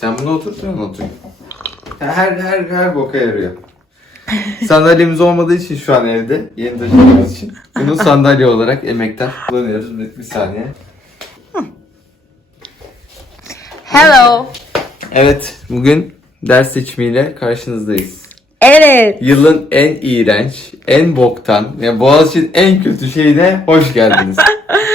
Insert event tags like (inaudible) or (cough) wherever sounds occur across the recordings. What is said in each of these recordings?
Sen bunu otur, ben otur. Her her her boka yarıyor. (laughs) Sandalyemiz olmadığı için şu an evde yeni taşındığımız için bunu sandalye olarak emektar kullanıyoruz. Bir, bir saniye. Hello. Evet, bugün ders seçimiyle karşınızdayız. Evet. Yılın en iğrenç, en boktan, yani Boğaziçi'nin en kötü şeyine hoş geldiniz. (laughs)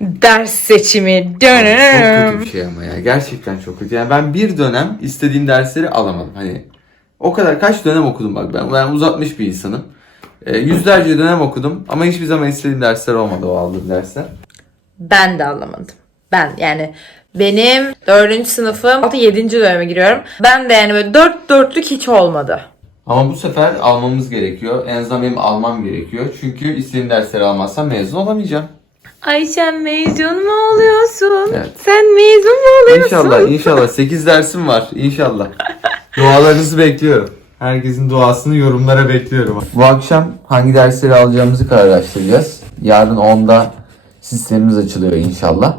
Ders seçimi. çok kötü bir şey ama ya. Gerçekten çok kötü. Yani ben bir dönem istediğim dersleri alamadım. Hani o kadar kaç dönem okudum bak ben. Ben uzatmış bir insanım. Ee, yüzlerce dönem okudum ama hiçbir zaman istediğim dersler olmadı o aldığım dersler. Ben de anlamadım. Ben yani benim 4. sınıfım 6 7. döneme giriyorum. Ben de yani böyle 4 dörtlük hiç olmadı. Ama bu sefer almamız gerekiyor. En azından benim almam gerekiyor. Çünkü istediğim dersleri almazsam mezun olamayacağım. Ayşen mezun mu oluyorsun? Evet. Sen mezun mu oluyorsun? İnşallah, inşallah. 8 dersim var. İnşallah. Dualarınızı bekliyorum. Herkesin duasını yorumlara bekliyorum. Bu akşam hangi dersleri alacağımızı kararlaştıracağız. Yarın 10'da sistemimiz açılıyor inşallah.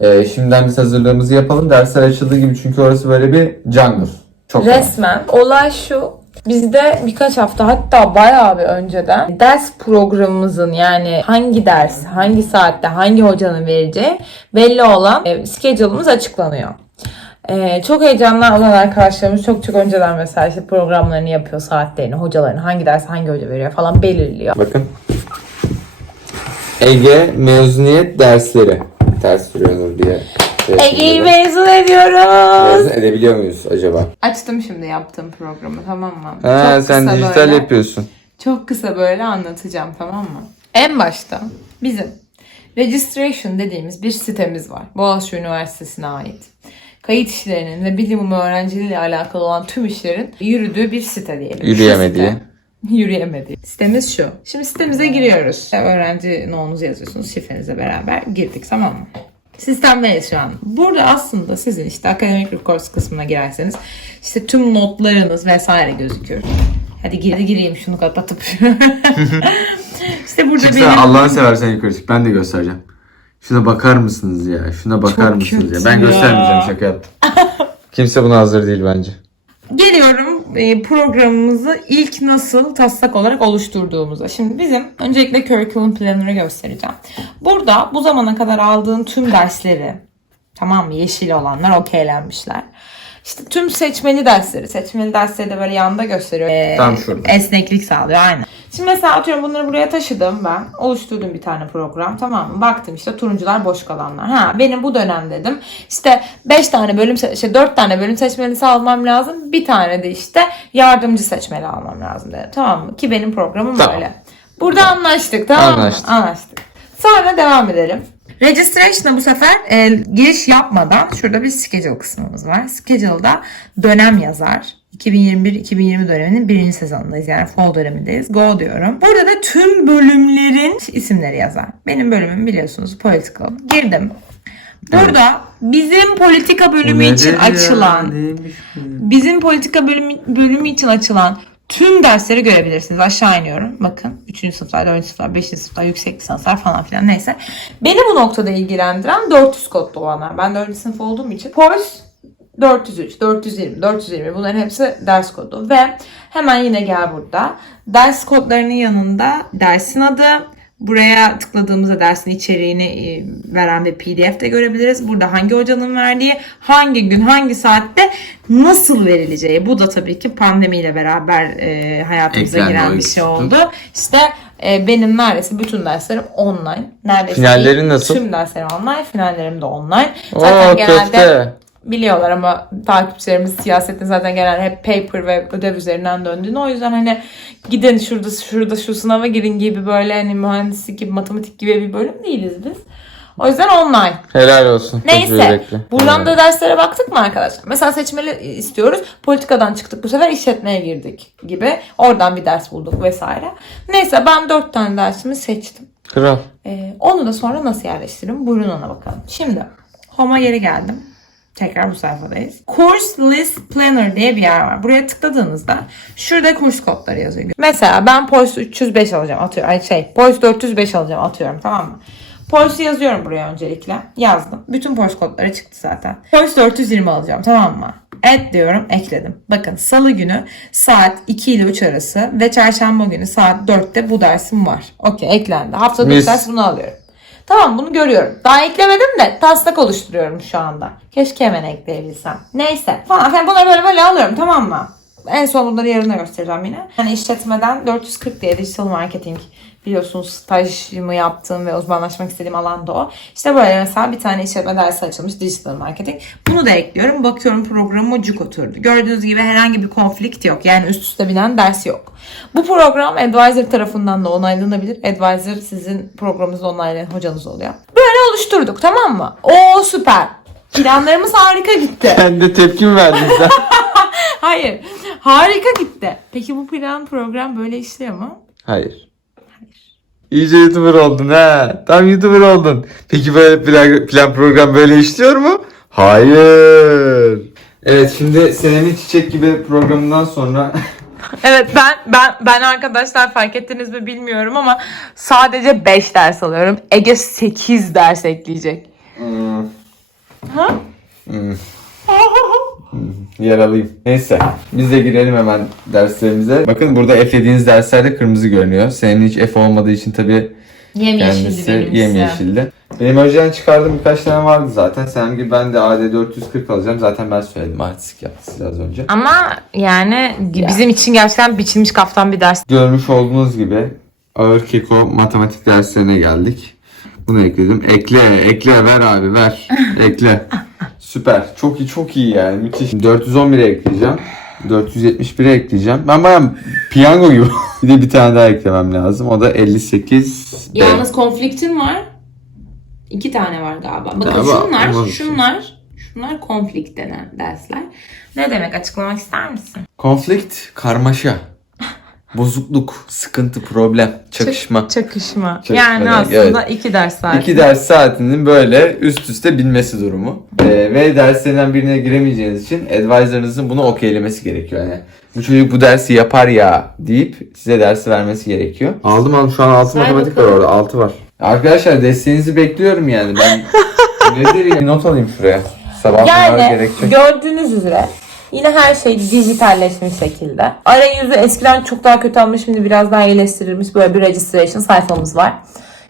Ee, şimdiden biz hazırlığımızı yapalım. Dersler açıldığı gibi çünkü orası böyle bir jungle. Çok. Resmen olay şu. Bizde birkaç hafta hatta bayağı bir önceden ders programımızın yani hangi ders, hangi saatte, hangi hocanın vereceği belli olan e, schedule'ımız açıklanıyor. E, çok heyecanlı olan arkadaşlarımız çok çok önceden mesela işte programlarını yapıyor, saatlerini, hocalarını, hangi ders hangi hoca veriyor falan belirliyor. Bakın. Ege mezuniyet dersleri. Ters duruyordur diye. Ege'yi mezun ediyoruz. Mezun edebiliyor muyuz acaba? Açtım şimdi yaptığım programı tamam mı? Ha, Çok sen kısa dijital böyle- yapıyorsun. Çok kısa böyle anlatacağım tamam mı? En başta bizim registration dediğimiz bir sitemiz var. Boğaziçi Üniversitesi'ne ait. Kayıt işlerinin ve bilim öğrenciliğiyle alakalı olan tüm işlerin yürüdüğü bir site diyelim. Şu Yürüyemediği. site. (laughs) Yürüyemedi. Sitemiz şu. Şimdi sitemize giriyoruz. Öğrenci no'unuzu yazıyorsunuz. Şifrenizle beraber girdik tamam mı? Sistemdeyiz şu an. Burada aslında sizin işte akademik records kısmına girerseniz işte tüm notlarınız vesaire gözüküyor. Hadi hadi gireyim şunu kapatıp. (laughs) işte burada Çıksana benim Allah'ını seversen yukarı çık. Ben de göstereceğim. Şuna bakar mısınız ya? Şuna bakar Çok mısınız ya? Ben ya. göstermeyeceğim şaka yaptım. (laughs) Kimse buna hazır değil bence. Geliyorum programımızı ilk nasıl taslak olarak oluşturduğumuza. Şimdi bizim öncelikle curriculum planner'ı göstereceğim. Burada bu zamana kadar aldığın tüm dersleri tamam mı yeşil olanlar okeylenmişler. İşte tüm seçmeli dersleri, seçmeli dersleri de böyle yanda gösteriyor. Ee, Tam şurada. Esneklik sağlıyor aynen. Şimdi mesela atıyorum bunları buraya taşıdım ben. Oluşturdum bir tane program tamam mı? Baktım işte turuncular boş kalanlar. Ha benim bu dönem dedim. İşte 5 tane bölüm işte 4 tane bölüm seçmelisi almam lazım. Bir tane de işte yardımcı seçmeli almam lazım dedim. Tamam mı? Ki benim programım Tamam. böyle. Burada anlaştık tamam Anlaştık. mı? Anlaştık. Sonra devam edelim. Registration'a bu sefer e, giriş yapmadan şurada bir schedule kısmımız var. Schedule'da dönem yazar. 2021-2020 döneminin birinci sezonundayız. Yani fall dönemindeyiz. Go diyorum. Burada da tüm bölümlerin isimleri yazar. Benim bölümüm biliyorsunuz political. Girdim. Burada bizim politika bölümü için açılan bizim politika bölümü, bölümü için açılan tüm dersleri görebilirsiniz. Aşağı iniyorum. Bakın 3. sınıflar, 4. sınıflar, 5. sınıflar, yüksek lisanslar falan filan neyse. Beni bu noktada ilgilendiren 400 kodlu olanlar. Ben 4. sınıf olduğum için POS 403, 420, 420 bunların hepsi ders kodu. Ve hemen yine gel burada. Ders kodlarının yanında dersin adı, Buraya tıkladığımızda dersin içeriğini e, veren bir pdf de görebiliriz. Burada hangi hocanın verdiği, hangi gün, hangi saatte nasıl verileceği. Bu da tabii ki pandemiyle beraber e, hayatımıza Eklendi, o giren bir şey oldu. İşte e, benim neredeyse bütün derslerim online. Neredeyse Finallerin nasıl? Tüm derslerim online, finallerim de online. Oo Zaten genelde köfte. Biliyorlar ama takipçilerimiz siyasetin zaten genelde hep paper ve ödev üzerinden döndüğünü. O yüzden hani gidin şurada şurada şu sınava girin gibi böyle hani mühendislik gibi matematik gibi bir bölüm değiliz biz. O yüzden online. Helal olsun. Neyse. Buradan da derslere baktık mı arkadaşlar? Mesela seçmeli istiyoruz. Politikadan çıktık bu sefer işletmeye girdik gibi. Oradan bir ders bulduk vesaire. Neyse ben dört tane dersimi seçtim. Kral. Ee, onu da sonra nasıl yerleştiririm? Buyurun ona bakalım. Şimdi Home'a geri geldim. Tekrar bu sayfadayız. Course List Planner diye bir yer var. Buraya tıkladığınızda şurada kurs kodları yazıyor. Mesela ben POIS 305 alacağım atıyorum. Ay şey POIS 405 alacağım atıyorum tamam mı? Pulse'u yazıyorum buraya öncelikle. Yazdım. Bütün Pulse kodları çıktı zaten. Pulse 420 alacağım tamam mı? Et diyorum ekledim. Bakın salı günü saat 2 ile 3 arası ve çarşamba günü saat 4'te bu dersim var. Okey eklendi. Haftada 3 Mis. ders bunu alıyorum. Tamam bunu görüyorum. Daha eklemedim de taslak oluşturuyorum şu anda. Keşke hemen ekleyebilsem. Neyse. Falan. Yani bunları böyle böyle alıyorum tamam mı? En son bunları yarına göstereceğim yine. Yani işletmeden 440 diye digital marketing biliyorsunuz stajımı yaptığım ve uzmanlaşmak istediğim alan da o. İşte böyle mesela bir tane işletme dersi açılmış digital marketing. Bunu da ekliyorum. Bakıyorum programıma cuk oturdu. Gördüğünüz gibi herhangi bir konflikt yok. Yani üst üste binen ders yok. Bu program advisor tarafından da onaylanabilir. Advisor sizin programınızı onaylayan hocanız oluyor. Böyle oluşturduk tamam mı? Oo süper. Planlarımız harika gitti. Ben de tepkim verdim sen. (laughs) (laughs) Hayır. Harika gitti. Peki bu plan program böyle işliyor mu? Hayır. İyice YouTuber oldun ha. Tam YouTuber oldun. Peki böyle plan, plan program böyle işliyor mu? Hayır. Evet şimdi Senemin Çiçek gibi programından sonra (laughs) Evet ben ben ben arkadaşlar fark ettiniz mi bilmiyorum ama sadece 5 ders alıyorum. Ege 8 ders ekleyecek. Hmm, Ha? hmm, (laughs) hmm, yaralıyım. Neyse biz de girelim hemen derslerimize. Bakın burada eklediğiniz derslerde kırmızı görünüyor. Senin hiç F olmadığı için tabii kendisi yemyeşildi. Benim önceden çıkardığım birkaç tane vardı zaten. Senin gibi ben de AD 440 alacağım. Zaten ben söyledim artistik yaptı size az önce. Ama yani bizim için gerçekten biçilmiş kaftan bir ders. Görmüş olduğunuz gibi ağır keko matematik derslerine geldik. Bunu ekledim. Ekle, ekle, ver abi, ver. ekle. (laughs) Süper. Çok iyi, çok iyi yani. Müthiş. 411'e ekleyeceğim. 471'e ekleyeceğim. Ben bayağı piyango gibi. (laughs) bir de bir tane daha eklemem lazım. O da 58. D. Yalnız konfliktin var. İki tane var galiba. Bakın Galiba, şunlar, şunlar, şunlar konflikt denen dersler. Ne demek açıklamak ister misin? Konflikt, karmaşa. Bozukluk, sıkıntı, problem, çakışma. Çakışma. Çakışma yani aslında iki ders var. İki ders saatinin böyle üst üste binmesi durumu. Ee, ve derslerinden birine giremeyeceğiniz için advisor'ınızın bunu okeylemesi gerekiyor. Yani bu çocuk bu dersi yapar ya deyip size dersi vermesi gerekiyor. Aldım aldım şu an 6 Say matematik var orada 6 var. Arkadaşlar desteğinizi bekliyorum yani ben (laughs) nedir ya? Not alayım şuraya. Sabah Yani gerekecek. gördüğünüz üzere yine her şey dijitalleşmiş şekilde. Arayüzü eskiden çok daha kötü almış şimdi biraz daha iyileştirilmiş böyle bir registration sayfamız var.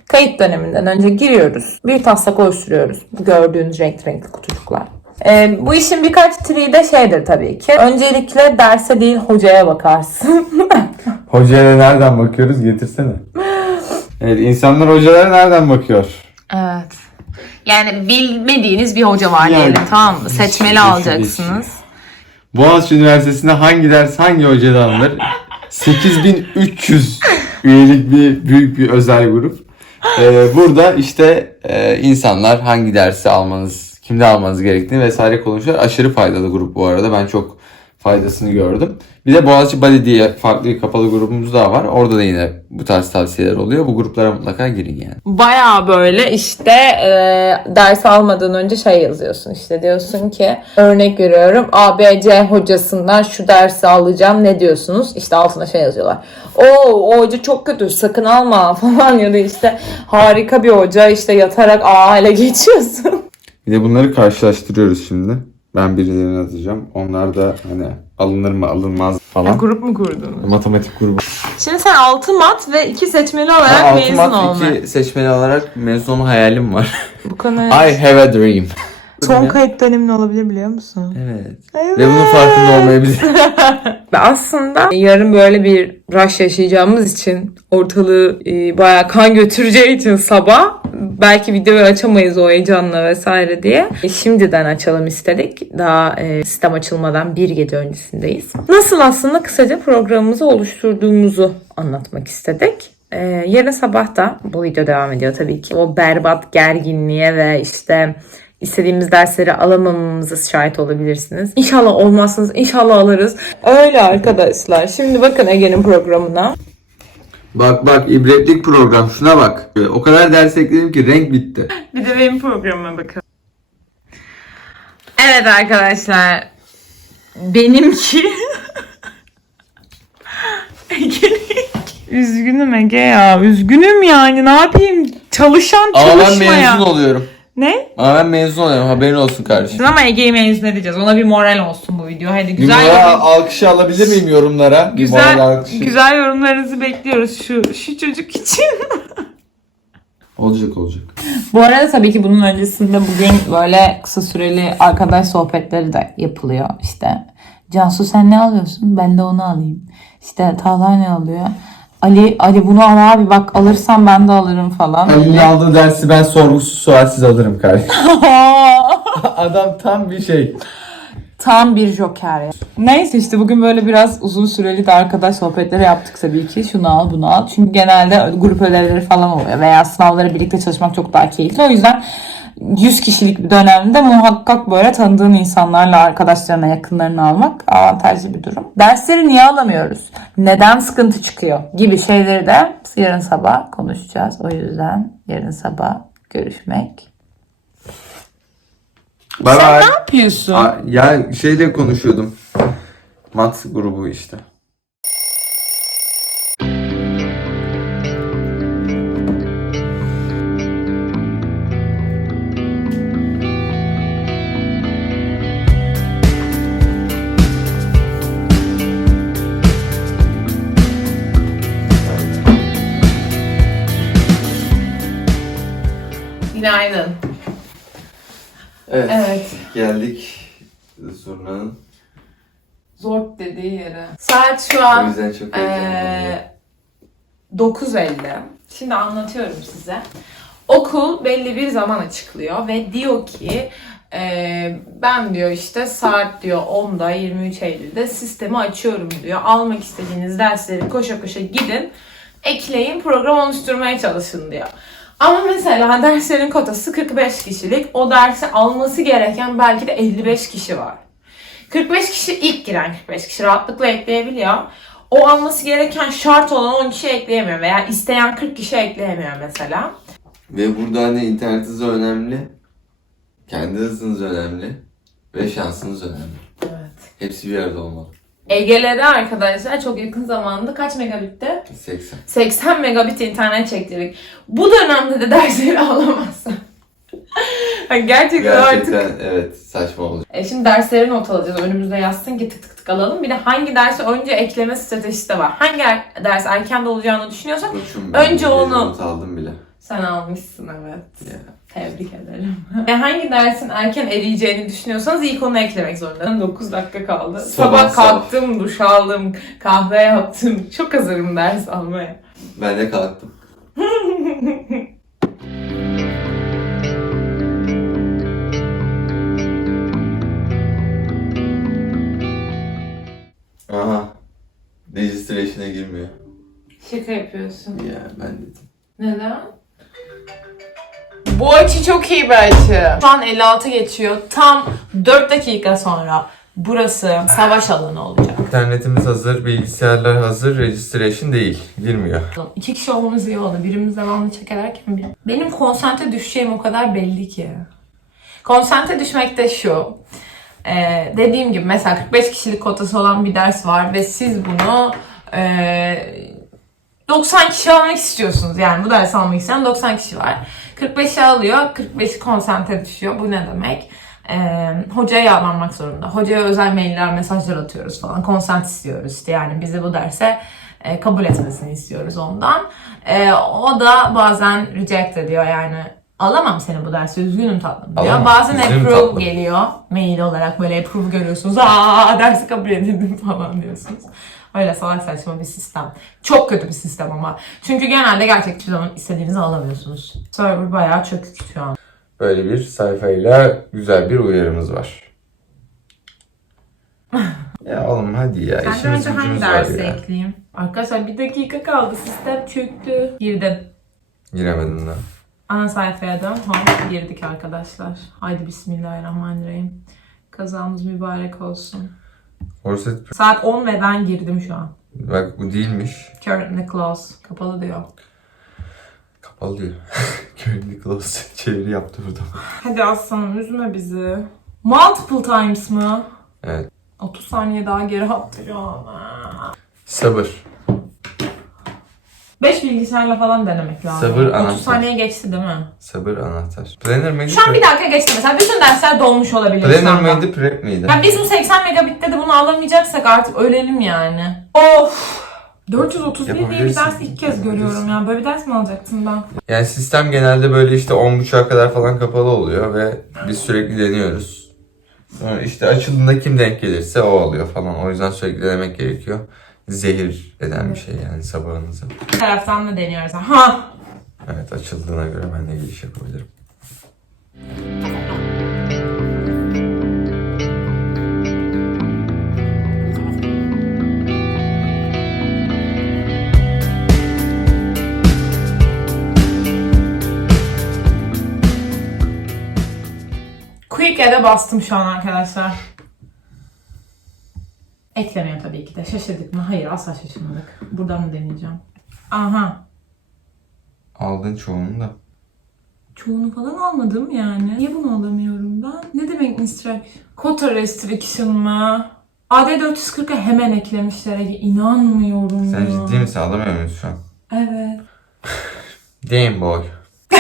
Kayıt döneminden önce giriyoruz. Bir taslak oluşturuyoruz. Bu gördüğünüz renkli renkli kutucuklar. Ee, bu işin birkaç triği de şeydir tabii ki. Öncelikle derse değil hocaya bakarsın. (laughs) Hocaya nereden bakıyoruz getirsene. Evet insanlar hocalara nereden bakıyor? Evet. Yani bilmediğiniz bir hoca var Yani- diyelim tamam mı? Seçmeli Düşün, alacaksınız. Boğaziçi Üniversitesi'nde hangi ders hangi hocadan alınır? 8300 üyelik bir büyük bir özel grup. Ee, burada işte e, insanlar hangi dersi almanız, kimde almanız gerektiğini vesaire konuşuyor. Aşırı faydalı grup bu arada. Ben çok faydasını gördüm. Bir de Boğaziçi Body diye farklı bir kapalı grubumuz daha var. Orada da yine bu tarz tavsiyeler oluyor. Bu gruplara mutlaka girin yani. Baya böyle işte e, ders almadan önce şey yazıyorsun işte diyorsun ki örnek veriyorum ABC hocasından şu dersi alacağım ne diyorsunuz işte altına şey yazıyorlar. O o hoca çok kötü sakın alma (laughs) falan ya da işte harika bir hoca işte yatarak A ile (laughs) geçiyorsun. Bir de bunları karşılaştırıyoruz şimdi. Ben birilerini atacağım. Onlar da hani alınır mı alınmaz falan. Grup mu kurdunuz? Matematik grubu. Şimdi sen 6 mat ve 2 seçmeli olarak Altı mezun mat olma. iki seçmeli olarak mezun olma hayalim var. Bu konu (laughs) I have a dream. Son kayıt dönemin olabilir biliyor musun? Evet. Ve bunun farkında olmayabilir. (laughs) Ve aslında yarın böyle bir rush yaşayacağımız için ortalığı e, bayağı kan götüreceği için sabah belki videoyu açamayız o heyecanla vesaire diye. E, şimdiden açalım istedik. Daha e, sistem açılmadan bir gece öncesindeyiz. Nasıl aslında kısaca programımızı oluşturduğumuzu anlatmak istedik. E, yarın sabah da bu video devam ediyor tabii ki. O berbat gerginliğe ve işte istediğimiz dersleri alamamamıza şahit olabilirsiniz. İnşallah olmazsınız. İnşallah alırız. Öyle arkadaşlar. Şimdi bakın Ege'nin programına. bak bak ibretlik program şuna bak. O kadar ders ekledim ki renk bitti. (laughs) Bir de benim programıma bakın. Evet arkadaşlar. Benimki. (laughs) Üzgünüm Ege ya. Üzgünüm yani. Ne yapayım? çalışan Ama ben çalışmayan. mezun oluyorum. Ne? Ama ben mezun oluyorum haberin olsun kardeşim. Ama Ege'yi mezun edeceğiz. Ona bir moral olsun bu video. Hadi Bir güzel moral alkışı alabilir miyim yorumlara? Bir moral güzel alkışı. güzel yorumlarınızı bekliyoruz şu şu çocuk için. (laughs) Olacak olacak. Bu arada tabii ki bunun öncesinde bugün böyle kısa süreli arkadaş sohbetleri de yapılıyor. İşte Cansu sen ne alıyorsun? Ben de onu alayım. İşte Talha ne alıyor? Ali Ali bunu al abi bak alırsam ben de alırım falan. Ali'nin aldığı dersi ben sorgusuz sualsiz alırım kardeşim. (laughs) (laughs) Adam tam bir şey. Tam bir joker. ya. Neyse işte bugün böyle biraz uzun süreli de arkadaş sohbetleri yaptık tabii ki. Şunu al bunu al. Çünkü genelde grup ödevleri falan oluyor veya sınavlara birlikte çalışmak çok daha keyifli. O yüzden 100 kişilik bir dönemde muhakkak böyle tanıdığın insanlarla arkadaşlarına yakınlarını almak avantajlı bir durum. Dersleri niye alamıyoruz? Neden sıkıntı çıkıyor? Gibi şeyleri de yarın sabah konuşacağız. O yüzden yarın sabah görüşmek. Bye bye. Ne yapıyorsun? Aa, Ya şeyle konuşuyordum. Mat grubu işte. Evet. Evet. Geldik zurnanın. Zor dediği yere. Saat şu O an yüzden çok heyecanlıyım. Ee, 9.50. Şimdi anlatıyorum size. Okul belli bir zaman açıklıyor ve diyor ki e, ben diyor işte saat diyor 10'da 23 Eylül'de sistemi açıyorum diyor. Almak istediğiniz dersleri koşa koşa gidin ekleyin program oluşturmaya çalışın diyor. Ama mesela derslerin kotası 45 kişilik. O dersi alması gereken belki de 55 kişi var. 45 kişi ilk giren 45 kişi rahatlıkla ekleyebiliyor. O alması gereken şart olan 10 kişi ekleyemiyor veya isteyen 40 kişi ekleyemiyor mesela. Ve burada hani internet hızı önemli. Kendi hızınız önemli. Ve şansınız önemli. Evet. Hepsi bir arada olmalı. Ege'lere arkadaşlar çok yakın zamanda kaç megabitti? 80. 80 megabit internet çektirdik. Bu dönemde de dersleri (laughs) alamazsın. Hani Gerçekten, artık Gerçekten evet saçma olacak. E şimdi dersleri not alacağız. Önümüzde yazsın ki tık tık tık alalım. Bir de hangi dersi önce ekleme stratejisi de var. Hangi er- ders erken de olacağını düşünüyorsak Koçum Önce onu- not aldım bile. sen almışsın evet. Ya. Tebrik ederim. E, hangi dersin erken eriyeceğini düşünüyorsanız ilk onu eklemek zorunda. 9 dakika kaldı. Sabah Sabah, sabah. kalktım, duş aldım, kahve yaptım. Çok hazırım ders almaya. Ben de kalktım. (laughs) Aha. Registration'a girmiyor. Şaka yapıyorsun. Ya ben dedim. Neden? Bu açı çok iyi bir açı. Şu an 56 geçiyor. Tam 4 dakika sonra burası savaş alanı olacak. İnternetimiz hazır, bilgisayarlar hazır, registration değil. Girmiyor. İki kişi olmamız iyi oldu. Birimiz devamlı çekerken bir. Benim konsantre düşeceğim o kadar belli ki. Konsantre düşmek de şu. Ee, dediğim gibi mesela 45 kişilik kotası olan bir ders var ve siz bunu ee, 90 kişi almak istiyorsunuz. Yani bu dersi almak isteyen 90 kişi var. 45'i alıyor, 45 konsantre düşüyor. Bu ne demek? Ee, hocaya yalvarmak zorunda. Hocaya özel mailler, mesajlar atıyoruz falan. Konsent istiyoruz işte yani bizi bu derse e, kabul etmesini istiyoruz ondan. E, o da bazen reject ediyor yani alamam seni bu dersi üzgünüm tatlım diyor. Alamam, Bazen üzgünüm approve tatlım. geliyor mail olarak böyle approve görüyorsunuz. Aa dersi kabul edildim falan diyorsunuz. Öyle salak saçma bir sistem. Çok kötü bir sistem ama. Çünkü genelde gerçekten hiçbir zaman istediğinizi alamıyorsunuz. Server bayağı çökük şu an. Böyle bir sayfayla güzel bir uyarımız var. (laughs) ya oğlum hadi ya. Senden işimiz önce hangi dersi ekleyeyim? Arkadaşlar bir dakika kaldı. Sistem çöktü. Girdim. Giremedim daha. Ana sayfaya dön. Hop girdik arkadaşlar. Haydi bismillahirrahmanirrahim. Kazamız mübarek olsun. Orset Saat 10 ve ben girdim şu an. bak bu değilmiş. Currently close. Kapalı diyor. Kapalı diyor. (laughs) Currently close. Çeviri yaptı burada. Hadi aslanım üzme bizi. Multiple times mı? Evet. 30 saniye daha geri attı şu an. Sabır. 5 bilgisayarla falan denemek lazım. Sabır 30 anahtar. saniye geçti değil mi? Sabır anahtar. Planner mıydı? Şu an bir dakika geçti mesela. Bütün dersler dolmuş olabilir şu Planner anda. mıydı prep miydi? Ya biz bu 80 megabitte de bunu alamayacaksak artık ölelim yani. Of! 431 diye bir Yapabilirsin. ders ilk kez görüyorum ya. Böyle bir ders mi alacaktım ben? Yani sistem genelde böyle işte 10.30'a kadar falan kapalı oluyor ve biz sürekli deniyoruz. Sonra işte açıldığında kim denk gelirse o oluyor falan. O yüzden sürekli denemek gerekiyor. Zehir eden bir şey yani sabahınızı. Bir taraftan da deniyoruz. Ha! Evet açıldığına göre ben de giriş yapabilirim. Quick Add'e bastım şu an arkadaşlar. Eklemiyor tabii ki de. Şaşırdık mı? Hayır asla şaşırmadık. Buradan mı deneyeceğim? Aha. Aldın çoğunu da. Çoğunu falan almadım yani. Niye bunu alamıyorum ben? Ne demek instruct? Quota restriction mı? AD 440'a hemen eklemişler. Ege. İnanmıyorum Sen ya. ciddi misin? Alamıyor muyuz şu an? Evet. Game Boy. (laughs)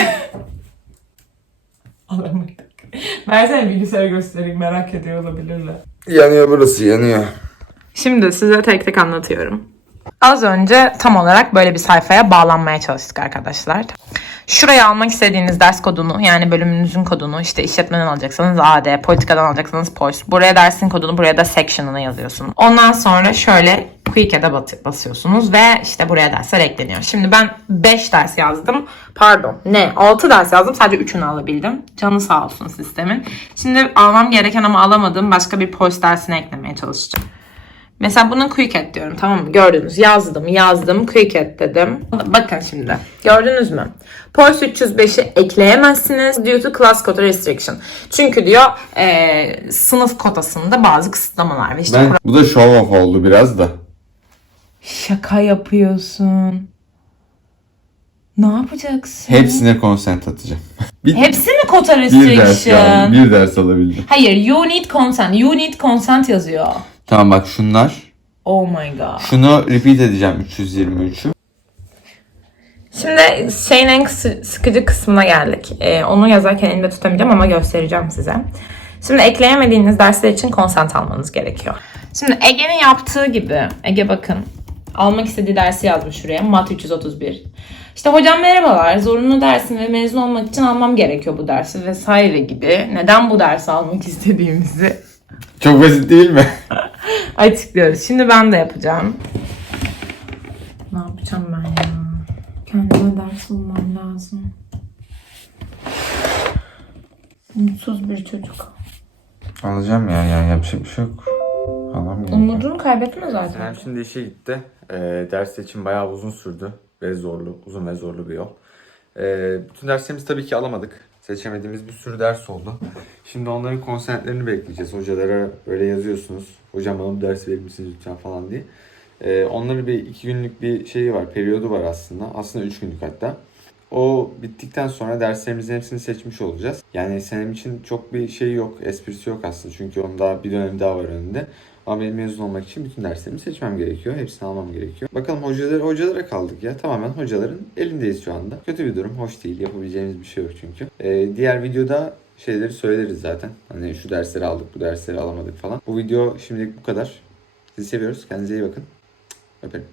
Alamadık. Versene bilgisayarı göstereyim merak ediyor olabilirler. Yanıyor burası yanıyor. Şimdi size tek tek anlatıyorum. Az önce tam olarak böyle bir sayfaya bağlanmaya çalıştık arkadaşlar. Şuraya almak istediğiniz ders kodunu yani bölümünüzün kodunu işte işletmeden alacaksanız AD, politikadan alacaksanız POLS. Buraya dersin kodunu buraya da section'ını yazıyorsunuz. Ondan sonra şöyle Quick'e basıyorsunuz ve işte buraya dersler ekleniyor. Şimdi ben 5 ders yazdım. Pardon ne 6 ders yazdım sadece 3'ünü alabildim. Canı sağ olsun sistemin. Şimdi almam gereken ama alamadığım başka bir POLS dersine eklemeye çalışacağım. Mesela buna quick add diyorum tamam mı? Gördünüz yazdım yazdım quick add dedim. Bakın şimdi gördünüz mü? Pulse 305'i ekleyemezsiniz due to class quota restriction. Çünkü diyor eee, sınıf kotasında bazı kısıtlamalar ve işte Ben, bu da show off oldu biraz da. Şaka yapıyorsun. Ne yapacaksın? Hepsine consent atacağım. (laughs) Bir, Hepsi mi kota bir ders restriction? Bir ders alabildim. Hayır you need consent. You need consent yazıyor. Tamam bak şunlar. Oh my god. Şunu repeat edeceğim 323'ü. Şimdi şeyin en sıkıcı kısmına geldik. Ee, onu yazarken elimde tutamayacağım ama göstereceğim size. Şimdi ekleyemediğiniz dersler için konsent almanız gerekiyor. Şimdi Ege'nin yaptığı gibi, Ege bakın almak istediği dersi yazmış şuraya. Mat 331. İşte hocam merhabalar zorunlu dersim ve mezun olmak için almam gerekiyor bu dersi vesaire gibi. Neden bu dersi almak istediğimizi Çok basit değil mi? (laughs) açıklıyoruz. Şimdi ben de yapacağım. Ne yapacağım ben ya? Kendime ders bulmam lazım. Mutsuz bir çocuk. Alacağım ya yani yapacak bir şey yok. Alam Umudunu kaybetme zaten. Senem şimdi işe gitti. Ee, ders seçim bayağı uzun sürdü ve zorlu, uzun ve zorlu bir yol. Ee, bütün derslerimizi tabii ki alamadık. Seçemediğimiz bir sürü ders oldu. Şimdi onların konsentlerini bekleyeceğiz. Hocalara öyle yazıyorsunuz. Hocam bana bu dersi verir misiniz lütfen falan diye. Ee, onların bir iki günlük bir şeyi var, periyodu var aslında. Aslında üç günlük hatta. O bittikten sonra derslerimizin hepsini seçmiş olacağız. Yani senem için çok bir şey yok, esprisi yok aslında. Çünkü onun daha bir dönem daha var önünde. Ama benim mezun olmak için bütün derslerimi seçmem gerekiyor. Hepsini almam gerekiyor. Bakalım hocalara, hocalara kaldık ya. Tamamen hocaların elindeyiz şu anda. Kötü bir durum. Hoş değil. Yapabileceğimiz bir şey yok çünkü. Ee, diğer videoda şeyleri söyleriz zaten. Hani şu dersleri aldık, bu dersleri alamadık falan. Bu video şimdilik bu kadar. Sizi seviyoruz. Kendinize iyi bakın. Öperim.